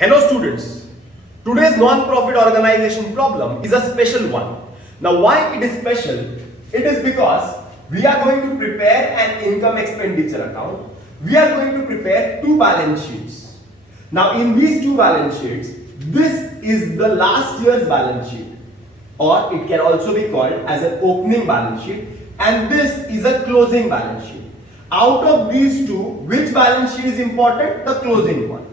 Hello students, today's non-profit organization problem is a special one. Now why it is special? It is because we are going to prepare an income expenditure account. We are going to prepare two balance sheets. Now in these two balance sheets, this is the last year's balance sheet, or it can also be called as an opening balance sheet, and this is a closing balance sheet. Out of these two, which balance sheet is important? The closing one.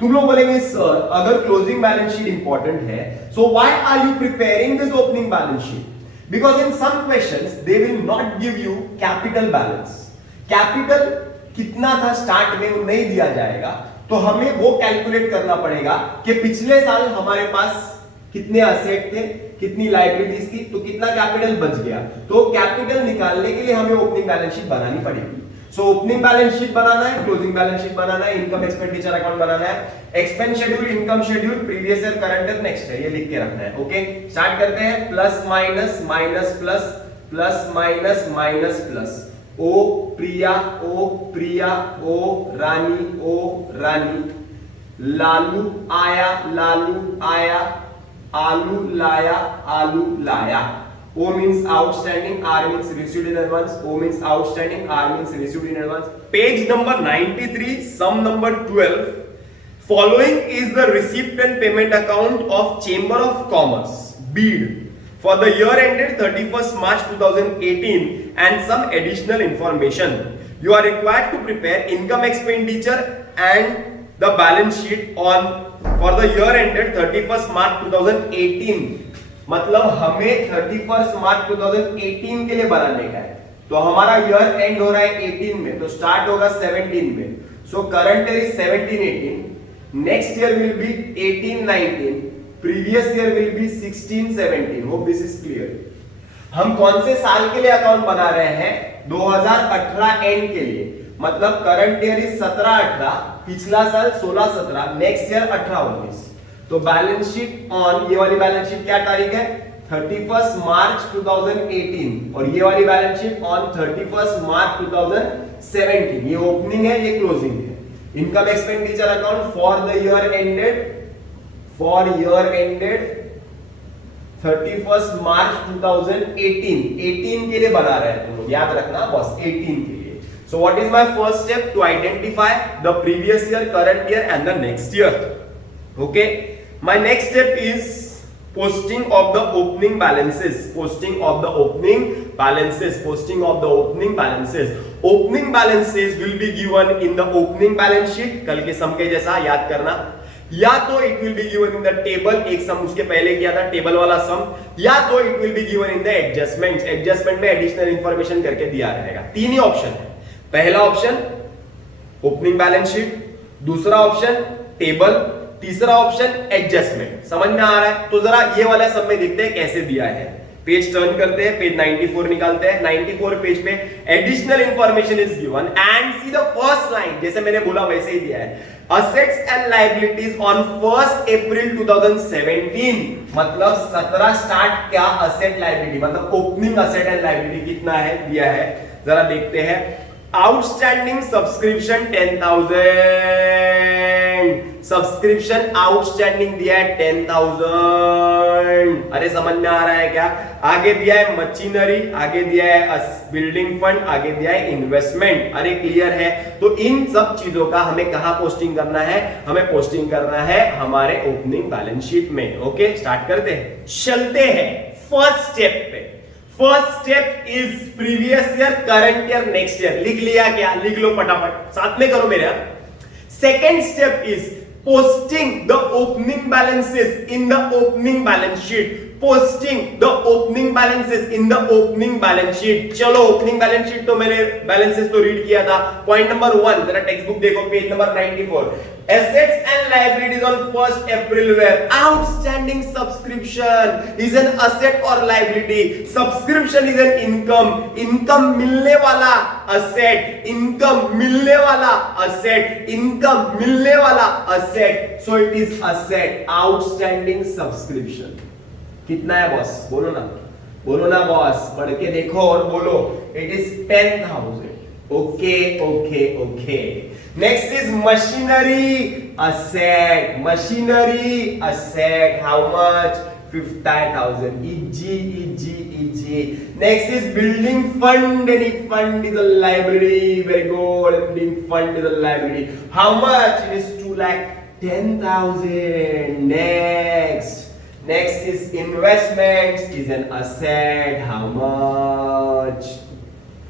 तुम लोग बोलेंगे sir अगर closing balance sheet important है so why are you preparing this opening balance sheet? Because in some questions they will not give you capital balance. Capital कितना था start में वो नहीं दिया जाएगा, तो हमें वो कैलकुलेट करना पड़ेगा कि पिछले साल हमारे पास कितने असेट थे, कितनी लायबिलिटीज थी, तो कितना कैपिटल बच गया. तो कैपिटल निकालने के लिए हमें ओपनिंग बैलेंस शीट बनानी पड़ेगी. सो ओपनिंग बैलेंस शीट बनाना है, क्लोजिंग बैलेंस शीट बनाना है, इनकम एक्सपेंडिचर अकाउंट बनाना है, expense schedule, income schedule, previous year, current year, next है, ये लिख के रखना है. ओके, स्टार्ट करते हैं. Plus minus minus plus, plus minus minus plus. ओ प्रिया, ओ प्रिया, ओ रानी, ओ रानी. लालू आया, लालू आया. आलू लाया, आलू लाया. O means outstanding, R means received in advance. O means outstanding, R means received in advance. Page number 93, sum number 12. Following is the receipt and payment account of Chamber of Commerce, Bid, for the year ended 31st March 2018 and some additional information. You are required to prepare income expenditure and the balance sheet on for the year ended 31st March 2018. मतलब हमें 31st मार्च 2018 के लिए बनाने का है. तो हमारा year and हो रहा है 18 में, तो स्टार्ट होगा 17 में. So current year is 17-18, next year will be 18-19, previous year will be 16-17. Hope this is clear. हम कौन से साल के लिए अकाउंट बना रहे हैं? 2018 एंड के लिए. मतलब करंट ईयर इज 17-18, पिछला साल 16-17, नेक्स्ट ईयर 18-19. तो बैलेंस शीट ऑन, ये वाली बैलेंस शीट क्या तारीख है? 31st मार्च 2018, और ये वाली बैलेंस शीट ऑन 31st मार्च 2017. ये ओपनिंग है, ये क्लोजिंग है. Income expenditure account for the year ended, for year ended 31st मार्च 2018. 18 के लिए बना रहे हैं तुम लोग, याद रखना बस, 18 के लिए. So what is my first step? To identify the previous year, current year and the next year. Okay, my next step is posting of the opening balances. Posting of the opening balances. Posting of the opening balances. Opening balances will be given in the opening balance sheet. कल के सम के जैसा याद करना. या तो it will be given in the table, एक सम उसके पहले किया था टेबल वाला सम, या तो it will be given in the adjustments. Adjustment में एडिशनल इंफॉर्मेशन करके दिया रहेगा. तीन ही ऑप्शन है. पहला ऑप्शन ओपनिंग बैलेंस शीट, दूसरा ऑप्शन टेबल, तीसरा ऑप्शन एडजस्टमेंट. समझ में आ रहा है? तो जरा ये वाला सब में देखते हैं कैसे दिया है. पेज टर्न करते हैं, पेज 94 निकालते हैं. 94 पेज पे additional information is given and see the first line, जैसे मैंने बोला वैसे ही दिया है. असेट्स एंड लायबिलिटीज ऑन 1 अप्रैल 2017. मतलब 17 स्टार्ट क्या असेट लायबिलिटी, मतलब ओपनिंग असेट एंड लायबिलिटी कितना है दिया है, जरा देखते हैं. Outstanding subscription 10,000. सब्सक्रिप्शन आउटस्टैंडिंग दिया है 10,000. अरे समझ में आ रहा है क्या? आगे दिया है मशीनरी, आगे दिया है बिल्डिंग फंड, आगे दिया है इन्वेस्टमेंट. अरे क्लियर है? तो इन सब चीजों का हमें कहां पोस्टिंग करना है? हमें पोस्टिंग करना है हमारे ओपनिंग बैलेंस शीट में. ओके, स्टार्ट करते हैं. चलते हैं फर्स्ट स्टेप पे. First step is previous year, current year, next year. लिख लिया क्या? लिख लो फटाफट, साथ में करो मेरे. Second step is posting the opening balances in the opening balance sheet. Posting the opening balances in the opening balance sheet. चलो opening balance sheet तो मैंने balances तो रीड किया था. पॉइंट नंबर 1, जरा टेक्स्ट बुक देखो, page number 94. Assets and liabilities on 1st April were outstanding subscription is an asset or liability. Subscription is an income. Income मिलने वाला asset. Income मिलने वाला asset. Income मिलने वाला asset. So it is asset. Outstanding subscription. कितना है boss? बोलो ना, बोलो ना बॉस. पढ़ के देखो और बोलो. It is 10,000. Okay okay okay. Next is machinery asset. Machinery asset. How much? 50,000. Easy. Next is building fund. Any fund is a liability. Very good. Building fund is a liability. How much? It is 2,10,000. Next is investments is an asset. How much?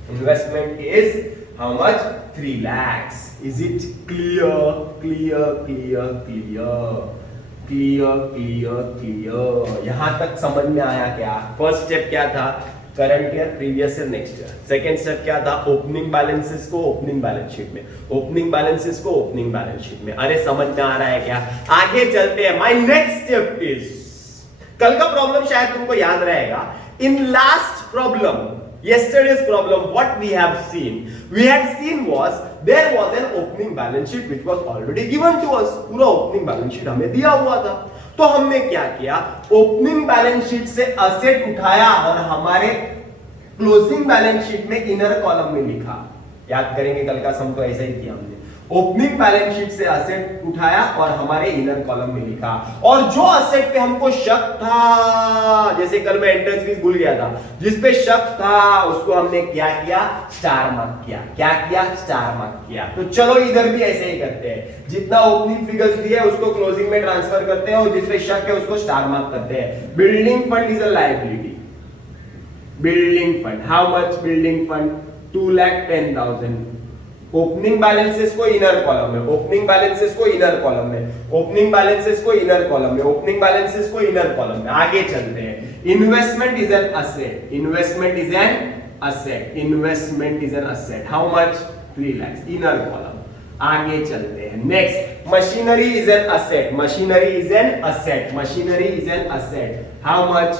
Investment is how much? 3 lakhs. Is it clear? यहां तक समझ में आया क्या? First step क्या था? Current year, previous year, next year. Second step क्या था? ओपनिंग बैलेंसेस को ओपनिंग बैलेंस शीट में, ओपनिंग बैलेंसेस को ओपनिंग बैलेंस शीट में. अरे समझ में आ रहा है क्या? आगे चलते हैं. माय नेक्स्ट स्टेप इज, कल का प्रॉब्लम शायद तुमको याद रहेगा. In last problem, yesterday's problem, what we had seen was there was an opening balance sheet which was already given to us. पूरा opening balance sheet हमें दिया हुआ था. तो हमने क्या किया? ओपनिंग बैलेंस शीट से असेट उठाया और हमारे क्लोजिंग बैलेंस शीट में इनर कॉलम में लिखा. याद करेंगे कल का सम तो ऐसा ही किया हमने. ओपनिंग बैलेंस शीट से असेट उठाया और हमारे इनर कॉलम में लिखा. और जो असेट पे हमको शक था, जैसे कल मैं एंट्रेंस फीस भूल गया था, जिस पे शक था उसको हमने क्या किया? स्टार मार्क किया. क्या किया? स्टार मार्क किया. तो चलो इधर भी ऐसे ही करते हैं. जितना ओपनिंग फिगर्स दिए उसको क्लोजिंग में ट्रांसफर करते हैं और जिस पे शक है उसको स्टार मार्क करते हैं. Building fund is a liability. Building fund, how much? Building fund 2,10,000. Opening balances को इनर कॉलम में, ओपनिंग बैलेंसेस को इनर कॉलम में, ओपनिंग बैलेंसेस को इनर कॉलम में, ओपनिंग बैलेंसेस को इनर कॉलम में. आगे चलते हैं. Investment is an asset. Investment is an asset. Investment is an asset. How much? 3 lakhs. Inner column. आगे चलते हैं. Next, machinery is an asset. Machinery is an asset. Machinery is an asset. How much?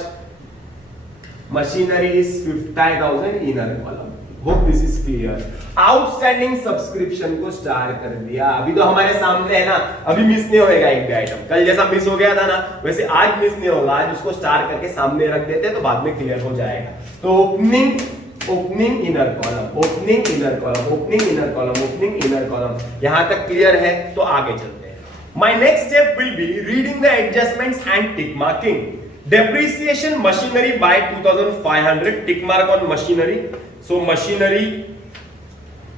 Machinery is 50,000. Inner column. Hope this is clear. Outstanding subscription को star कर दिया. अभी तो हमारे सामने है ना, अभी मिस नहीं होएगा एक भी आइटम. कल जैसा मिस हो गया था ना, वैसे आज मिस नहीं होगा. आज उसको स्टार करके सामने रख देते हैं तो बाद में क्लियर हो जाएगा. तो opening inner column, opening inner column, opening inner column, opening inner column. यहां तक क्लियर है? तो आगे चलते हैं. My next step will be reading the adjustments and tick marking. Depreciation machinery by 2,500. Tick mark on machinery. So machinery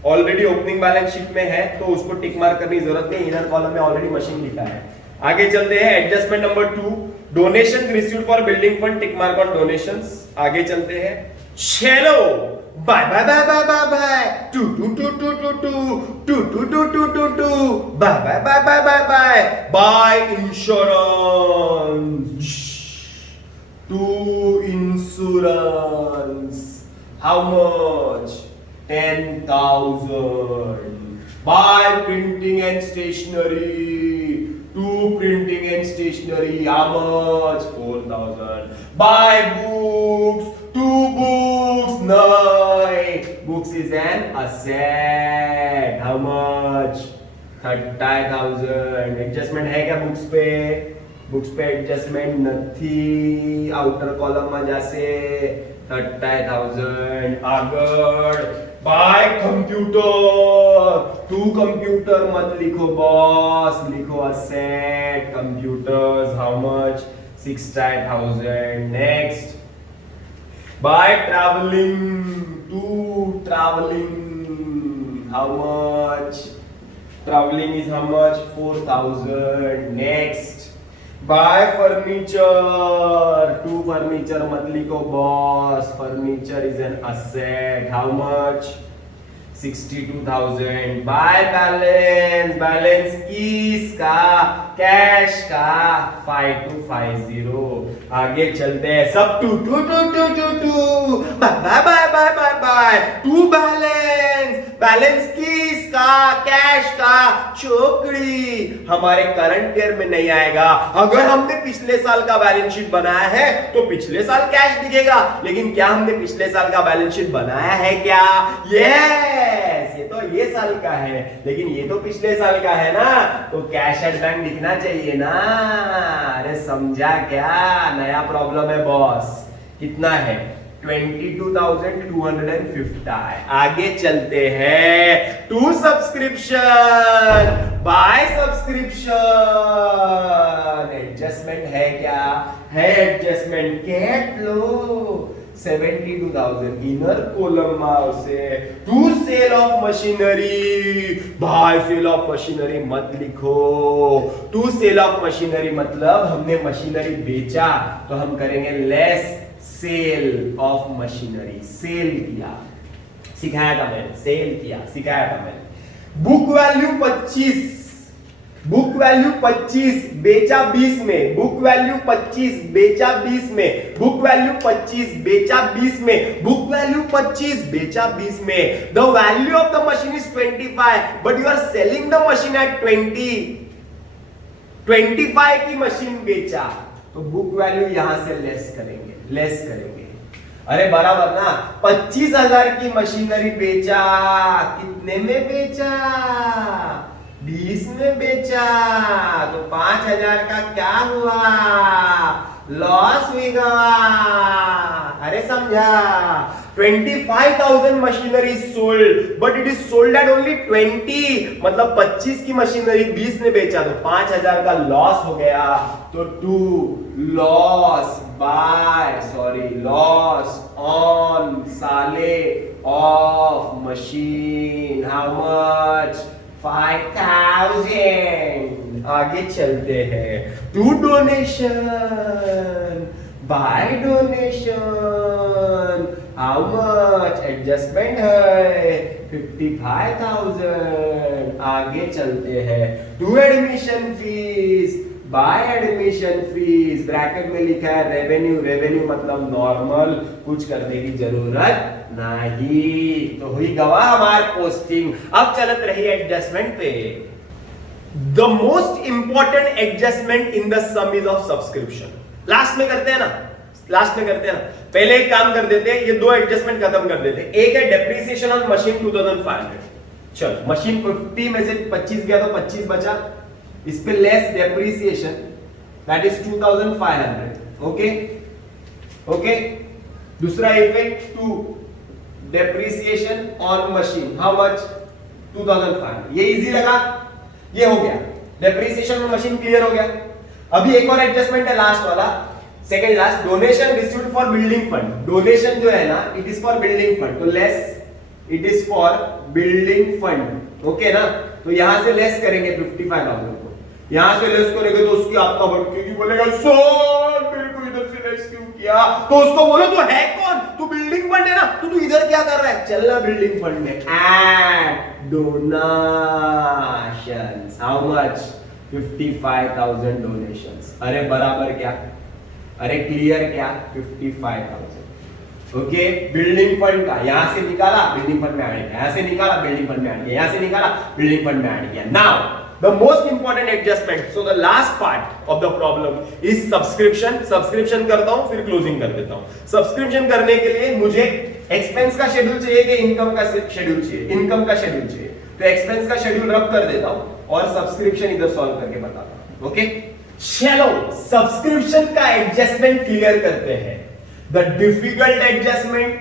already opening balance sheet में है तो उसको टिक मार्क करने की जरूरत नहीं. इनर कॉलम में ऑलरेडी मशीन लिखा है. आगे चलते हैं. Adjustment number 2, donation received for building fund. Tick mark on donations. आगे चलते हैं. चलो by by by by by by. To to to to to to to to to to to to by by by by by by. By insurance. To insurance. How much? 10,000. Buy printing and stationery. 2 printing and stationery. How much? 4,000. Buy books. 2 books. 9. Books is an asset. How much? 30,000. Adjustment है क्या books पे? Books पे adjustment नहीं. Outer column में जासे 30,000. आगड़ bye computer. 2 computer मत लिखो boss, लिखो asset. Computers. How much? 60,000. Next, bye travelling. 2 travelling. How much? Travelling is how much? 4,000. Next, bye furniture. 2 furniture मत लिखो boss, furniture is an asset. How much? 62,000. By balance. Balance किसका? Cash का. 5250. आगे चलते हैं. सब 2 2 2 2 2 2 by by by by by by. 2 balance. Balance किसका? Cash का. चोकड़ी. हमारे करंट ईयर में नहीं आएगा. अगर हमने पिछले साल का बैलेंस शीट बनाया है तो पिछले साल कैश दिखेगा. लेकिन क्या हमने पिछले साल का बैलेंस शीट बनाया है क्या? यस, ये तो ये साल का है, लेकिन ये तो पिछले साल का है ना, तो कैश एट बैंक दिखना चाहिए ना. अरे समझा क्या? नया प्रॉब्लम है बॉस. कितना है? 22,250। आगे चलते हैं to subscription by subscription. Adjustment है क्या? है एडजस्टमेंट। कैट लो 72,000 इनर कॉलम से to sale of machinery by sale of machinery मत लिखो। टू सेल ऑफ मशीनरी मतलब हमने मशीनरी बेचा तो हम करेंगे less sale of machinery. Sale किया, सिखाया था मैंने, सेल किया सिखाया था मैंने। बुक वैल्यू 25, बुक वैल्यू 25 बेचा 20 में, बुक वैल्यू 25 बेचा 20 में, बुक वैल्यू 25 बेचा 20 में, बुक वैल्यू 25 बेचा 20 में। The value of the machine is 25 but you are selling the machine at 25 की मशीन बेचा तो बुक वैल्यू यहां से लेस करेंगे, लेस करेंगे। अरे बराबर ना, 25,000 की मशीनरी बेचा, कितने में बेचा? 20 में बेचा तो 5,000 का क्या हुआ? लॉस हुआ। अरे समझा? 25,000 machinery sold but it is sold at only 20, मतलब 25 की मशीनरी 20 ने बेचा तो 5,000 का लॉस हो गया। तो to loss on sale of machine how much? 5,000। आगे चलते हैं to donation by donation how much? Adjustment है 55,000। आगे चलते हैं to admission fee by admission fee. Bracket में लिखा है रेवेन्यू, रेवेन्यू मतलब नॉर्मल, कुछ करने की जरूरत नहीं। तो हुई गवाह हमार पोस्टिंग। अब चलत रही एडजस्टमेंट पे। The most important adjustment in the some is of subscription. Last में करते हैं ना, लास्ट में करते हैं ना। पहले एक काम कर देते हैं, ये दो एडजस्टमेंट खत्म कर देते हैं। एक है डेप्रिसिएशन ऑन मशीन 2,500। चलो मशीन 50 में से 25 गया तो 25 बचा, इस पे less depreciation that is 2,500। Okay okay. दूसरा effect to depreciation on machine how much? 2,500। ये इजी लगा, ये हो गया। डेप्रिसिएशन ऑन मशीन क्लियर हो गया। अभी एक और एडजस्टमेंट है लास्ट वाला, second last. Donation received for building fund. Donation जो है ना it is for building fund, तो less it is for building fund. Okay ना, तो यहां से लेस करेंगे 55,000 को, यहां से लेस करेंगे तो उसकी आत्मा भड़केगी, बोलेगा सर मेरे को इधर से लेस क्यों किया? तो उसको बोलो तू है कौन? तू बिल्डिंग फंड है ना, तू इधर क्या कर रहा है? चलना बिल्डिंग फंड में। Add donations how much? 55,000 donations. अरे बराबर क्या? अरे क्लियर क्या? 55,000। ओके। बिल्डिंग फंड का यहां से निकाला, बिल्डिंग फंड में ऐड किया, यहां से निकाला, बिल्डिंग फंड में ऐड किया, यहां से निकाला, बिल्डिंग फंड में ऐड किया। Now the most important adjustment, so the last part of the problem is subscription। Subscription करता हूं फिर क्लोजिंग कर देता हूं। सब्सक्रिप्शन करने के लिए मुझे एक्सपेंस का शेड्यूल चाहिए कि इनकम का शेड्यूल चाहिए? इनकम का शेड्यूल चाहिए, तो एक्सपेंस का शेड्यूल रब कर देता हूं और सब्सक्रिप्शन इधर सॉल्व करके बताता हूं। ओके चलो सब्सक्रिप्शन का एडजस्टमेंट क्लियर करते हैं। The difficult adjustment,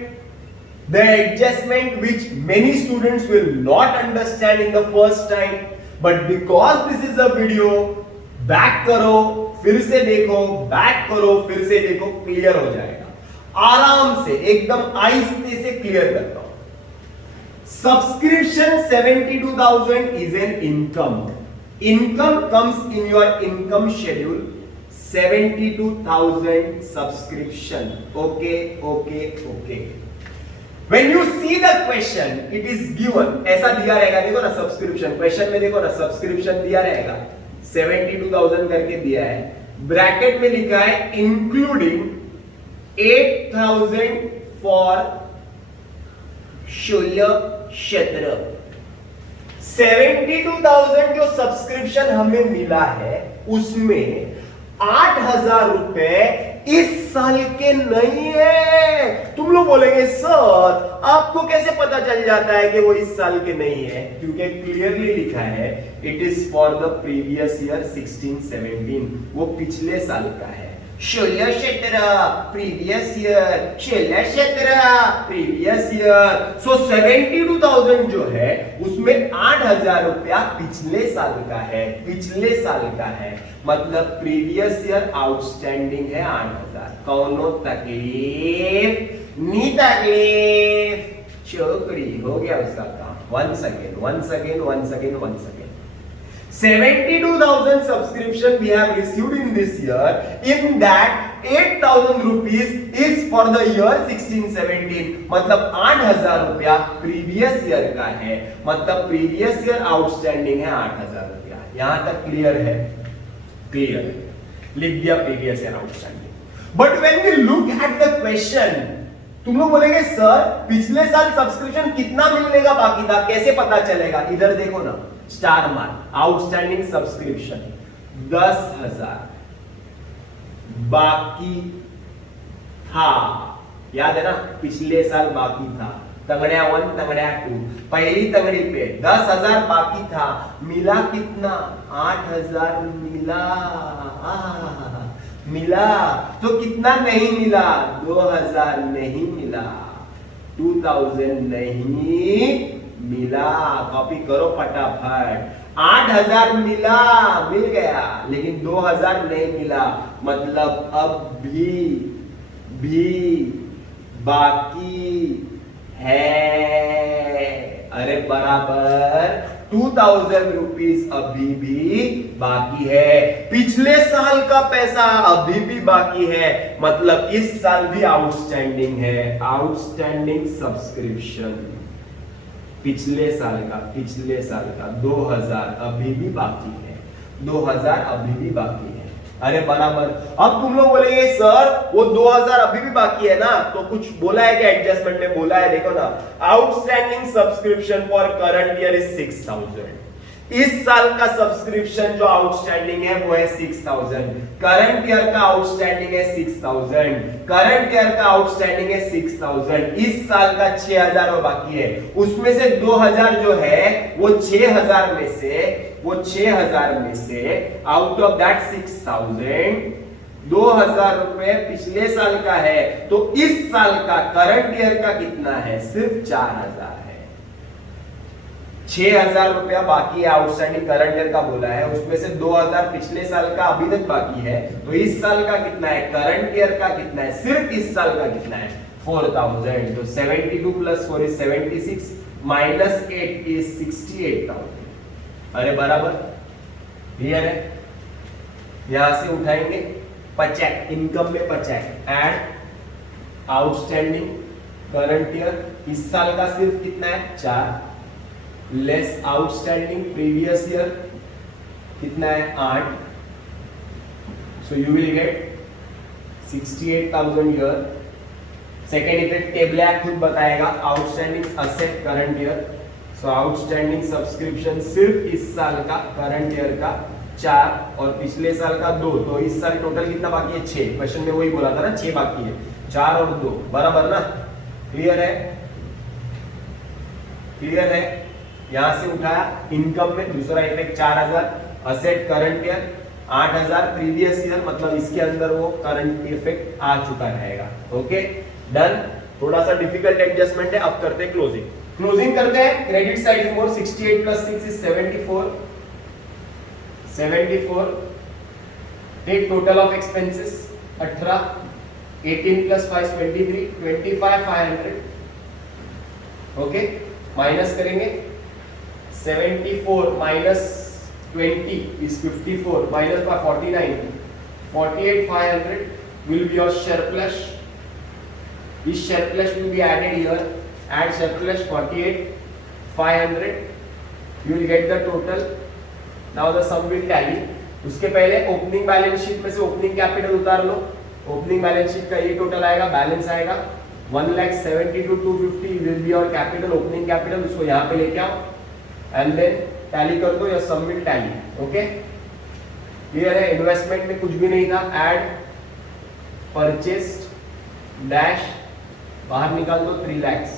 the adjustment which many students will not understand in the first time, but because this is a video, back करो फिर से देखो, बैक करो फिर से देखो, क्लियर हो जाएगा आराम से, एकदम आहिस्ते से क्लियर करता हूं। Subscription 72,000 is an income. Income comes in your income schedule 72,000 subscription. Okay, okay, okay. When you see the question, it is given, ऐसा दिया रहेगा, देखो ना सब्सक्रिप्शन, क्वेश्चन में देखो ना सब्सक्रिप्शन दिया रहेगा 72,000 करके दिया है, ब्रैकेट में लिखा है इंक्लूडिंग 8,000 फॉर शूल्य क्षेत्र। 72,000 जो सब्सक्रिप्शन हमें मिला है उसमें 8,000 रुपए इस साल के नहीं है। तुम लोग बोलेंगे सर आपको कैसे पता चल जाता है कि वो इस साल के नहीं है? क्योंकि क्लियरली लिखा है it is for the previous year 16-17, वो पिछले साल का है। 16 प्रीवियस ईयर, 16 प्रीवियस ईयर। सो 72,000 जो है उसमें 8,000 रुपया पिछले साल का है, पिछले साल का है, मतलब प्रीवियस ईयर आउटस्टैंडिंग है 8,000। कौनो तकलीफ नी तकलीफ, चौकड़ी हो गया उसका काम। once again 72,000 subscription we have received in this year. In that 8,000 rupees is for the year 16-17, मतलब 8,000 रुपया प्रीवियस ईयर का है, मतलब प्रीवियस ईयर आउटस्टैंडिंग है 8,000 रुपया। यहां तक क्लियर है? क्लियर, लिख दिया previous year outstanding. But when we look at the question, तुम लोग बोलेंगे सर पिछले साल सब्सक्रिप्शन कितना मिलने का बाकी था, कैसे पता चलेगा? इधर देखो ना, स्टार मार्क, आउटस्टैंडिंग सब्सक्रिप्शन 10,000 बाकी था, याद है ना? पिछले साल बाकी था, तंगड़िया 1 तंगड़िया 2, पहली तंगड़ी पे 10,000 बाकी था, मिला कितना? 8,000 मिला। मिला तो कितना नहीं मिला? 2,000 नहीं मिला, 2,000 नहीं मिला। कॉपी करो फटाफट। 8,000 मिला, मिल गया, लेकिन 2,000 नहीं मिला, मतलब अब भी बाकी है। अरे बराबर 2,000 रुपीज अभी भी बाकी है, पिछले साल का पैसा अभी भी बाकी है, मतलब इस साल भी आउटस्टैंडिंग है। आउटस्टैंडिंग सब्सक्रिप्शन पिछले साल का 2,000 अभी भी बाकी है, 2,000 अभी भी बाकी है। अरे बराबर। अब तुम लोग बोलेंगे सर वो 2,000 अभी भी बाकी है ना, तो कुछ बोला है क्या एडजस्टमेंट में? बोला है, देखो ना, outstanding subscription for current year is 6,000। इस साल का सब्सक्रिप्शन जो आउटस्टैंडिंग है वो है 6,000। करंट ईयर का आउटस्टैंडिंग है 6,000, करंट ईयर का आउटस्टैंडिंग है 6,000। इस साल का 6,000 और बाकी है, उसमें से 2,000 जो है वो 6,000 में से आउट ऑफ दैट 6,000 2,000 रुपए पिछले साल का है, तो इस साल का करंट ईयर का कितना है? सिर्फ 4,000 है। 6,000 रुपया बाकी है आउटस्टैंडिंग करंट ईयर का बोला है, उसमें से 2,000 पिछले साल का अभी तक बाकी है, तो इस साल का कितना है? करंट ईयर का कितना है? सिर्फ इस साल का कितना है? 4,000। तो 72 प्लस 4 इज 76, माइनस 8 इज 68,000। अरे बराबर, क्लियर है? यहां से उठाएंगे 50, इनकम में 50, एड आउटस्टैंडिंग करंट ईयर, इस साल का सिर्फ कितना है? 4, लेस आउटस्टैंडिंग प्रीवियस ईयर कितना है? 8। So you will get 68,000 year. Second effect table खुद बताएगा, आउटस्टैंडिंग असेट करंट ईयर। सो आउटस्टैंडिंग सब्सक्रिप्शन सिर्फ इस साल का करंट ईयर का 4 और पिछले साल का 2, तो इस साल टोटल कितना बाकी है? 6। क्वेश्चन में वही बोला था ना, 6 बाकी है, 4 और 2 बराबर ना? क्लियर है? क्लियर है? यहां से उठाया इनकम में दूसरा effect 4,000, asset current year 8,000 previous year, मतलब इसके अंदर वो करंट इफेक्ट आ चुका रहेगा। Okay done. थोड़ा सा डिफिकल्ट एडजस्टमेंट है, अब करते हैं क्लोजिंग। क्लोजिंग करते हैं। Credit side is more, 68 plus 6 is 74। Take total of expenses 18, 18 plus 5 23, 25,500। Okay, minus करेंगे 74 minus 20 is 54, minus by 49, 48,500 will be your surplus. This surplus will be added here. Add surplus 48,500. You will get the total. Now the sum will tally. उसके पहले opening balance sheet में से opening capital उतार लो। Opening balance sheet का ये total आएगा, balance आएगा 1,72,250 will be your capital, opening capital, उसको यहाँ पे लेके आओ एंड देन टैली कर दो, या सम विल टैली। ओके क्लियर है? इन्वेस्टमेंट में कुछ भी नहीं था, ऐड परचेस्ड डैश बाहर निकाल दो 3 lakhs,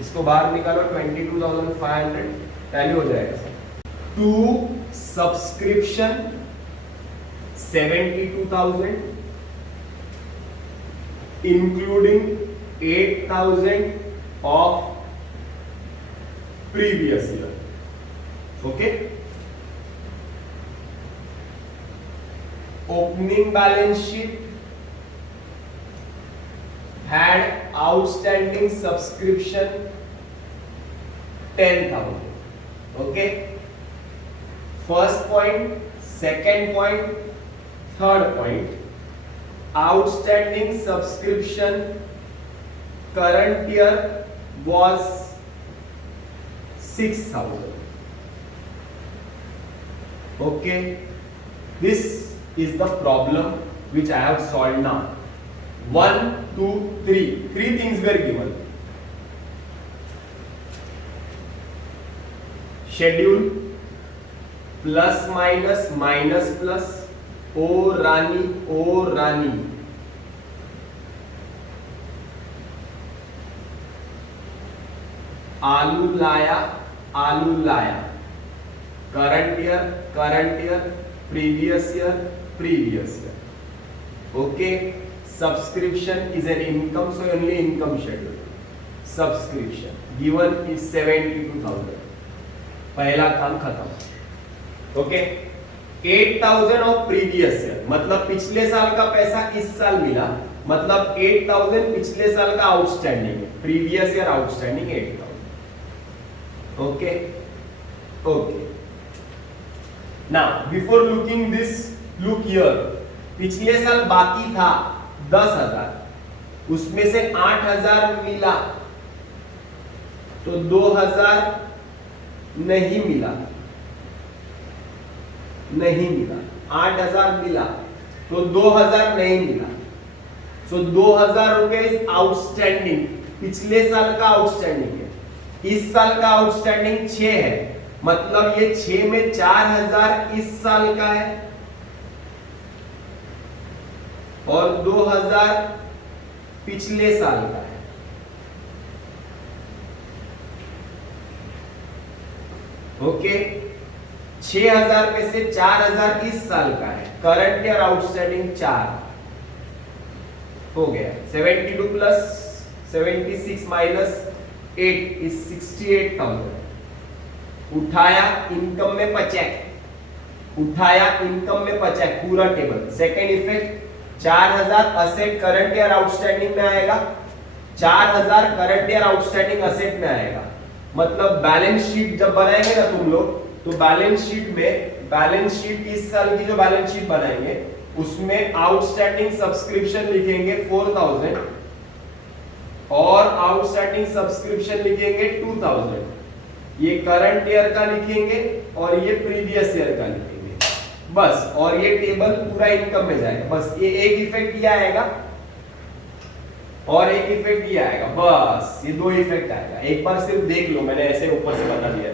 इसको बाहर निकालो 22,500, टैली हो जाएगा sir. To subscription 72,000 including 8,000 of previous year. Okay. Opening balance sheet had outstanding subscription 10,000. Okay. First point, second point, third point. Outstanding subscription current year was 6,000. Okay. This is the problem which I have solved now. 1, 2, 3. Three things were given. Schedule, plus minus, minus plus, O Rani, O Rani. आलू लाया, आलू लाया. Current year, previous year, previous year. Okay. Subscription is an income, so only income schedule. Subscription given is 72,000. पहला काम खत्म. Okay. 8,000 of previous year, मतलब पिछले साल का पैसा इस साल मिला, मतलब 8,000 पिछले साल का आउटस्टैंडिंग है. Previous year outstanding 8,000. Okay okay. Now before looking this, look here. पिछले साल बाकी था 10,000, उसमें से 8,000 मिला तो 2,000 नहीं मिला, नहीं मिला. 8,000 मिला तो 2,000 नहीं मिला. सो 2,000 रुपए इज आउटस्टैंडिंग. पिछले साल का आउटस्टैंडिंग है, इस साल का आउटस्टैंडिंग 6 है, मतलब ये 6 में 4,000 इस साल का है और 2,000 पिछले साल का है. ओके. 6,000 में से 4,000 इस साल का है. करंट ईयर आउटस्टैंडिंग 4 हो गया. 72 प्लस 76 माइनस 8 इज 68,000. उठाया इनकम में 50, उठाया इनकम में 50, पूरा table. Second effect 4,000 asset current year outstanding में आएगा, 4,000 करंट ईयर आउटस्टैंडिंग असेट में आएगा. मतलब बैलेंस शीट जब बनाएंगे ना तुम लोग, तो बैलेंस शीट में, बैलेंस शीट इस साल की जो बैलेंस शीट बनाएंगे उसमें आउटस्टैंडिंग सब्सक्रिप्शन लिखेंगे 4,000 और आउटस्टैंडिंग सब्सक्रिप्शन लिखेंगे 2,000. ये करंट ईयर का लिखेंगे और ये प्रीवियस ईयर का लिखेंगे बस. और ये टेबल पूरा इनकम में जाएगा. बस ये एक इफेक्ट ये आएगा और एक इफेक्ट ये आएगा. बस ये दो इफेक्ट आएगा. एक बार सिर्फ देख लो, मैंने ऐसे ऊपर से बता दिया.